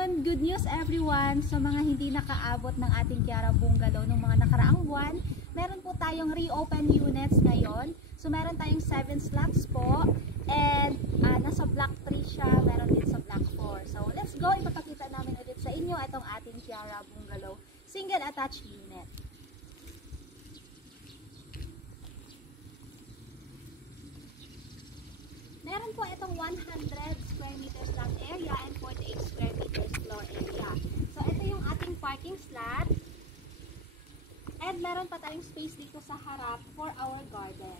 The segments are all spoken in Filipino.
Good news everyone! Sa mga hindi nakaabot ng ating Kiara Bungalow ng mga nakaraang buwan, meron po tayong reopen units ngayon. So meron tayong 7 slots po and nasa block 3 siya, meron din sa block 4. So let's go, ipapakita namin ulit sa inyo itong ating Kiara Bungalow single attached unit. Meron po itong 100 square meters land area and 48 square meters floor area. So ito yung ating parking slot. And meron pa tayong space dito sa harap for our garden.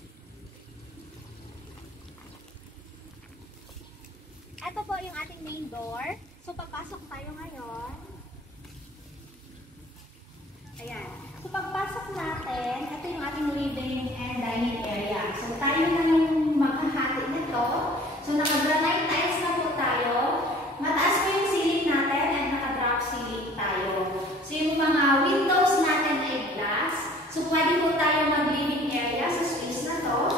Ito po yung ating main door. So papasok tayo ngayon. Ayan. So pagpasok natin, ito yung ating living and dining area. So tayo na yung makahati nito. So naka-granite tiles na po tayo. Mataas po yung ceiling natin and naka-drop ceiling tayo. So yung mga windows natin ay glass. So pwede po tayo mag-living area sa space na to.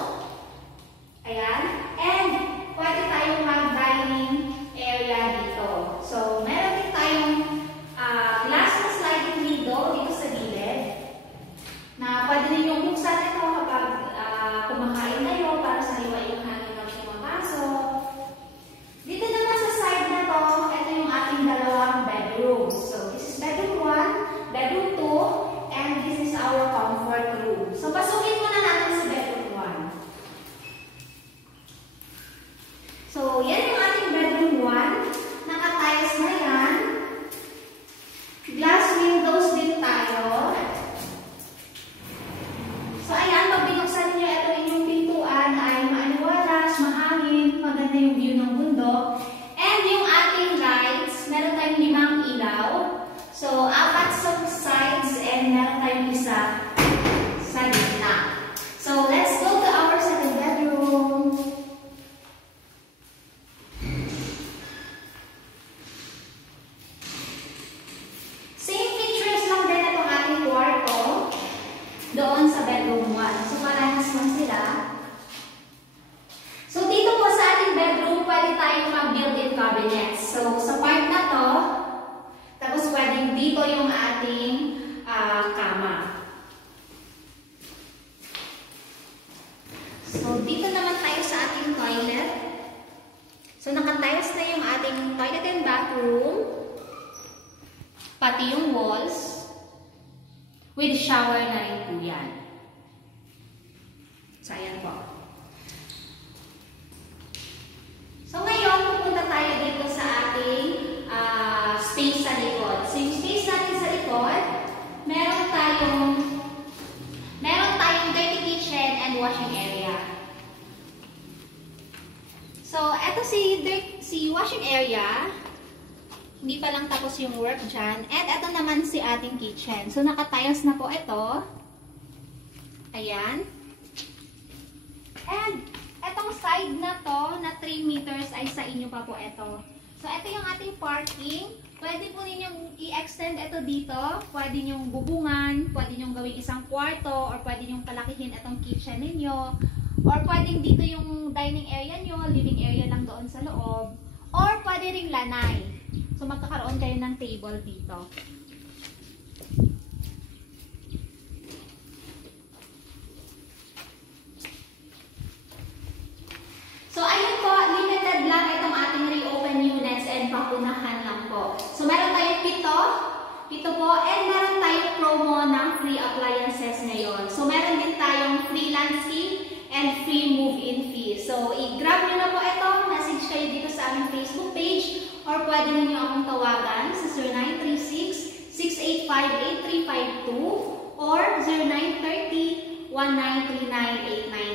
Ayan. And pwede tayong mag-dining area dito. So meron din tayong glass na sliding window dito sa gilid. Na pwede ninyong buksan ito kapag kumakain kayo para sa liwa yung hangin na pumapasok. Dito naman sa side na to, ito yung ating dalawang bedrooms. So this is bedroom 1, bedroom 2, and this is our comfort room. So pasukin muna natin sa bedroom 1. So yan yung ating bedroom 1. Naka-tiles na yan. Glass windows din tayo. So ayan, pag binuksan niyo ito inyong pintuan ay maaliwalas, mahangin, maganda yung view ng bundok. And yung ating lights, meron tayong 5 ilaw. So 4 sa sides and meron tayong isa sa gitna. So let's go to our second bedroom. Same features lang din itong ating kwarto doon sa bedroom 1. So parehas lang sila. So dito po sa ating bedroom, pwede tayong mag-built-in cabinets. So sa part na to, tapos pwedeng dito yung ating kama. So dito naman tayo sa ating toilet. So naka-tiles na yung ating toilet and bathroom. Pati yung walls. With shower na rin po yan. So, ayan po. So, ngayon, pupunta tayo dito sa ating space sa likod. So, yung space natin sa likod, meron tayong dirty kitchen and washing area. So, eto si washing area. Hindi pa lang tapos yung work dyan. And ito naman si ating kitchen. So, naka-tiles na po ito. Ayan. And, etong side na to, na 3 meters, ay sa inyo pa po ito. So, ito yung ating parking. Pwede po ninyong i-extend ito dito. Pwede nyong bubungan. Pwede nyong gawing isang kwarto. Or pwede nyong palakihin itong kitchen ninyo. Or pwedeng dito yung dining area nyo, living area lang doon sa loob. Or pwede ring lanay. So, magkakaroon kayo ng table dito. So, ayun po, limited lang itong ating reopen units and papunahan lang po. So, meron tayong pito po, and meron tayong promo ng free appliances ngayon. So, meron din tayong free landscape and free move-in fee. So, i-grab nyo na po ito, message kayo dito sa aming Facebook page, or pwede ninyo akong tawagan sa 0936-685-8352 or 0930-1939-899.